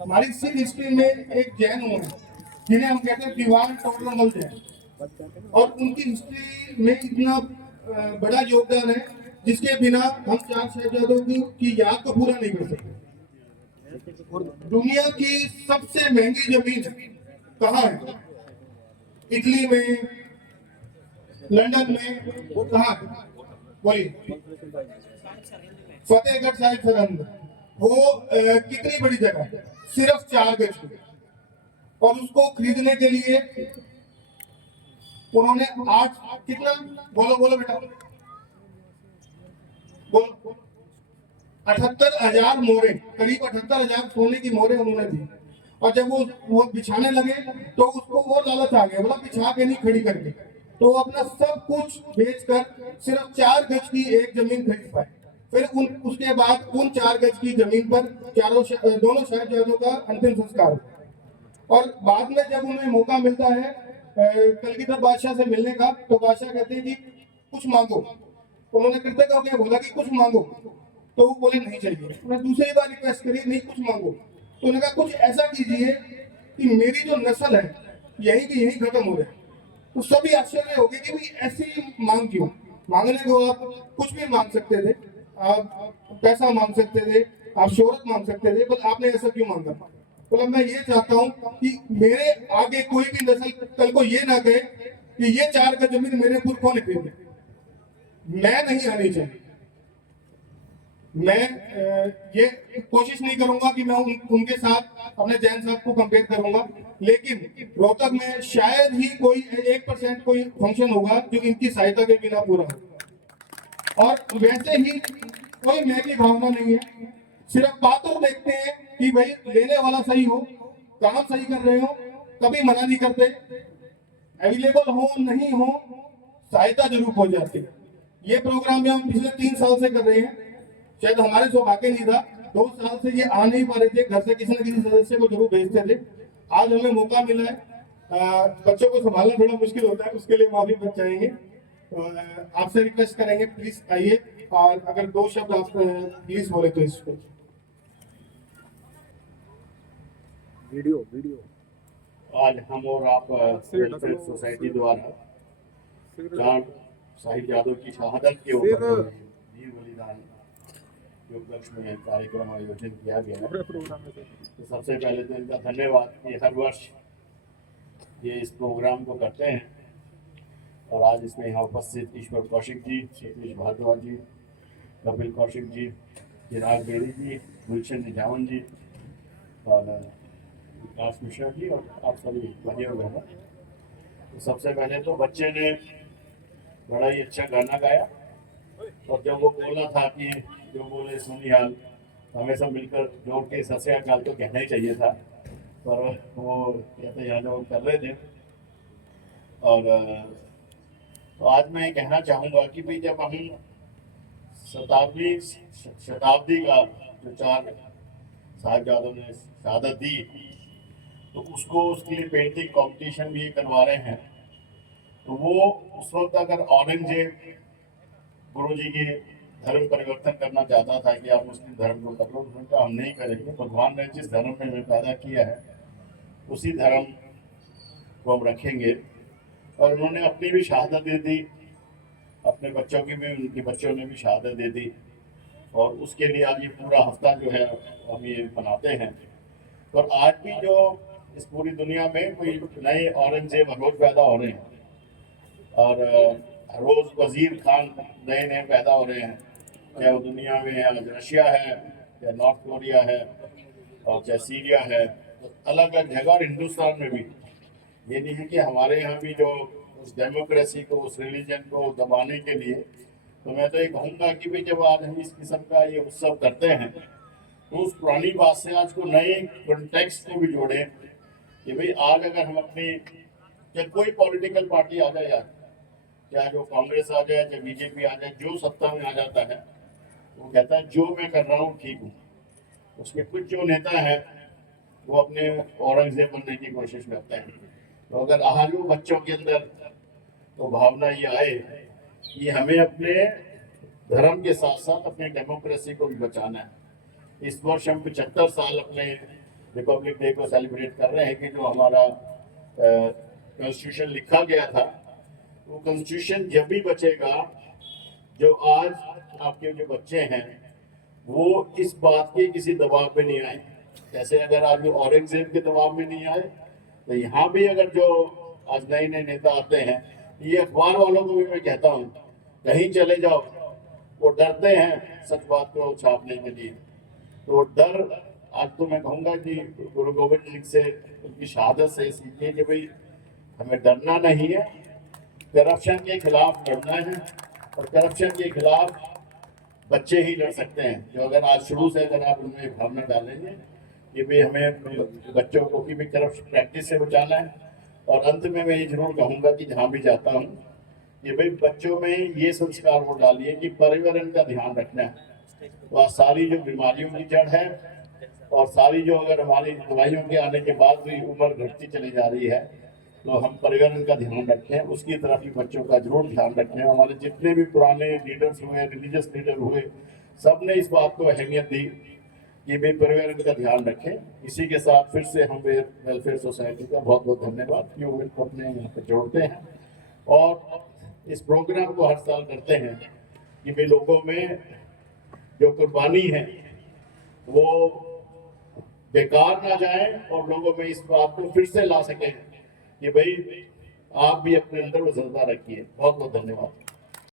हमारी सिख हिस्ट्री में एक जैन हुए जिन्हें हम कहते हैं दीवान टोडरमल जैन, और उनकी हिस्ट्री में इतना बड़ा योगदान है जिसके बिना हम चार शहजादों की याद को पूरा नहीं कर सकते। दुनिया की सबसे महंगी जमीन कहाँ है? इटली में, लंदन में, वो कहाँ है? वही फतेहगढ़ साहिब सरहंद। वो कितनी बड़ी जगह है? सिर्फ 4 गज की। और उसको खरीदने के लिए उन्होंने 8 कितना, बोलो बोलो बेटा, बोलो, 78,000 मोहरे, करीब 78,000 सोने की मोहरे उन्होंने दी। और जब वो बिछाने लगे तो उसको वो लालच आ गया, बोला बिछा के नहीं खड़ी करके, तो वो अपना सब कुछ बेचकर सिर्फ 4 गज की एक जमीन खरीद पाए। फिर उसके बाद उन 4 गज की जमीन पर दोनों शहजादों का अंतिम संस्कार हुआ। और बाद में जब उन्हें मौका मिलता है कलगीधर बादशाह से मिलने का, तो बादशाह कहते हैं कि कुछ मांगो। तो उन्होंने कृतज्ञ होकर बोला कि कुछ मांगो, तो वो बोले नहीं चाहिए। उन्होंने दूसरी बार रिक्वेस्ट करी, नहीं कुछ मांगो। तो उन्होंने कहा कुछ ऐसा कीजिए कि मेरी जो नस्ल है यही की यही खत्म हो जाए। तो सभी आश्चर्य हो गए कि भाई ऐसी मांग क्यों? मांगने को आप कुछ भी मांग सकते थे, आप पैसा मांग सकते थे, आप शोहरत मांग सकते थे, पर आपने ऐसा क्यों मांगा? तो मैं ये चाहता हूँ कि मेरे आगे कोई भी नस्ल कल को ये ना कहे कि ये 4 गज जमीन मेरे पुरखों ने खरीदी, मैं नहीं आनी चाहिए। मैं ये कोशिश नहीं करूंगा कि मैं उनके साथ अपने जैन साहब को कंपेयर करूंगा, लेकिन रोहतक में शायद ही कोई 1% कोई फंक्शन होगा जो इनकी सहायता के बिना पूरा हो। और वैसे ही कोई मैं की भावना नहीं है, सिर्फ पात्र देखते हैं कि भाई लेने वाला सही हो, काम सही कर रहे हो, कभी मना नहीं करते, अवेलेबल हो नहीं हो, सहायता जरूर हो जाती है। ये प्रोग्राम जो हम पिछले 3 साल से कर रहे हैं, शायद हमारे सौभाग्य नहीं था, 2 साल से ये आ नहीं पा रहे थे, घर से किसी न किसी सदस्य को जरूर भेजते थे। आज हमें मौका मिला है। बच्चों को संभालना थोड़ा मुश्किल होता है, उसके लिए माफी बच जाएंगे। आपसे रिक्वेस्ट करेंगे प्लीज आइए, और अगर 2 शब्द आप प्लीज बोले तो इसको। वीडियो वीडियो आज हम और आप वेलफेयर सोसाइटी द्वारा 4 साहिबजादों की शहादत के ऊपर वीर बलिदान के उपलक्ष्य में कार्यक्रम आयोजन किया गया है। तो सबसे पहले तो इनका धन्यवाद कि हर वर्ष ये इस प्रोग्राम को करते हैं। और आज इसमें यहाँ उपस्थित ईश्वर कौशिक जी, सतीश भारद्वाज जी, कपिल कौशिक जी, चिराग बेड़ी जी, गुलशन निजावन जी और विकास मिश्रा जी और आप सभी भाई और बहनों। तो सबसे पहले तो बच्चे ने बड़ा ही अच्छा गाना गाया, और जब वो बोला था कि जो बोले सुनिहाल, हमें सब मिलकर जोड़ के सस्याकाल तो कहना ही चाहिए था, पर वो कहते यहाँ जो कर रहे थे। और तो आज मैं कहना चाहूँगा कि भाई जब हम शताब्दी का जो 4 साहिबजादों ने शहादत दी, तो उसको उसके लिए पेंटिंग कंपटीशन भी करवा रहे हैं। तो वो उस वक्त अगर औरंगजेब गुरु जी की धर्म परिवर्तन करना चाहता था कि आप मुस्लिम धर्म को कर लो, उनका हम नहीं करेंगे, भगवान ने जिस धर्म में हमें पैदा किया है उसी धर्म को हम रखेंगे। और उन्होंने अपनी भी शहादत दे दी, अपने बच्चों की भी, उनके बच्चों ने भी शहादत दे दी। और उसके लिए आज ये पूरा हफ्ता जो है हम ये मनाते हैं। और आज भी जो इस पूरी दुनिया में कोई नए औरंगजेब हर रोज पैदा हो रहे हैं, और हर रोज वजीर खान नए नए पैदा हो रहे हैं, चाहे वो दुनिया में आज रशिया है, चाहे नॉर्थ कोरिया है, और चाहे सीरिया है, तो अलग अलग जगह। और हिंदुस्तान में भी ये नहीं है कि हमारे यहाँ भी जो उस डेमोक्रेसी को, उस रिलीजन को दबाने के लिए। तो मैं तो ये कहूँगा कि भाई जब आज हम इस किस्म का ये उत्सव करते हैं, तो उस पुरानी बात से आज को नए कॉन्टेक्स्ट को भी जोड़ें कि भाई आज अगर हम अपनी, चाहे कोई पॉलिटिकल पार्टी आ जाए, यार चाहे जो कांग्रेस आ जाए, चाहे बीजेपी आ जाए, जो सत्ता में आ जाता है वो कहता है जो मैं कर रहा हूँ ठीक हूँ। उसके कुछ जो नेता हैं वो अपने औरंगजेब बनने की कोशिश करते हैं। तो अगर आज वो बच्चों के अंदर तो भावना ये आए कि हमें अपने धर्म के साथ साथ अपने डेमोक्रेसी को भी बचाना है। इस वर्ष हम 75 साल अपने रिपब्लिक डे को सेलिब्रेट कर रहे हैं कि जो हमारा कॉन्स्टिट्यूशन लिखा गया था, वो कॉन्स्टिट्यूशन जब भी बचेगा, जो आज आपके जो बच्चे हैं वो इस बात के किसी दबाव में नहीं आए। जैसे अगर आप जो औरंगजेब के दबाव में नहीं आए, तो यहाँ भी अगर जो आज नए नए नेता आते हैं, ये अखबार वालों को भी मैं कहता हूँ, कहीं चले जाओ वो डरते हैं सच बात को छापने के लिए। तो डर, आज तो मैं कहूँगा कि गुरु गोविंद सिंह से, उनकी शहादत से सीखिए कि भाई हमें डरना नहीं है, करप्शन के खिलाफ लड़ना है, और करप्शन के खिलाफ बच्चे ही लड़ सकते हैं। जो अगर आज शुरू से अगर आप उनमें भावना डालेंगे कि भाई हमें बच्चों को कि भाई करप्शन प्रैक्टिस से बचाना है। और अंत में मैं ये जरूर कहूँगा कि जहाँ भी जाता हूँ कि भाई बच्चों में ये संस्कार वो डालिए कि पर्यावरण का ध्यान रखना है। वह सारी जो बीमारियों की जड़ है, और सारी जो अगर हमारी दवाइयों के आने के बाद भी उम्र घटती चली जा रही है, तो हम पर्यावरण का ध्यान रखें, उसकी तरफ भी बच्चों का जरूर ध्यान रखें। हमारे जितने भी पुराने लीडर्स हुए, रिलीजियस लीडर हुए, सब ने इस बात को अहमियत दी कि भाई पर्यावरण का ध्यान रखें। इसी के साथ फिर से हम वेलफेयर सोसाइटी का बहुत बहुत धन्यवाद कि वो मेरे को अपने यहाँ पर जोड़ते हैं और इस प्रोग्राम को हर साल करते हैं कि भाई लोगों में जो कुर्बानी है वो बेकार ना जाए, और लोगों में इस बात को फिर से ला सकें कि भाई आप भी अपने अंदर वो जज्बा रखिए। बहुत बहुत धन्यवाद।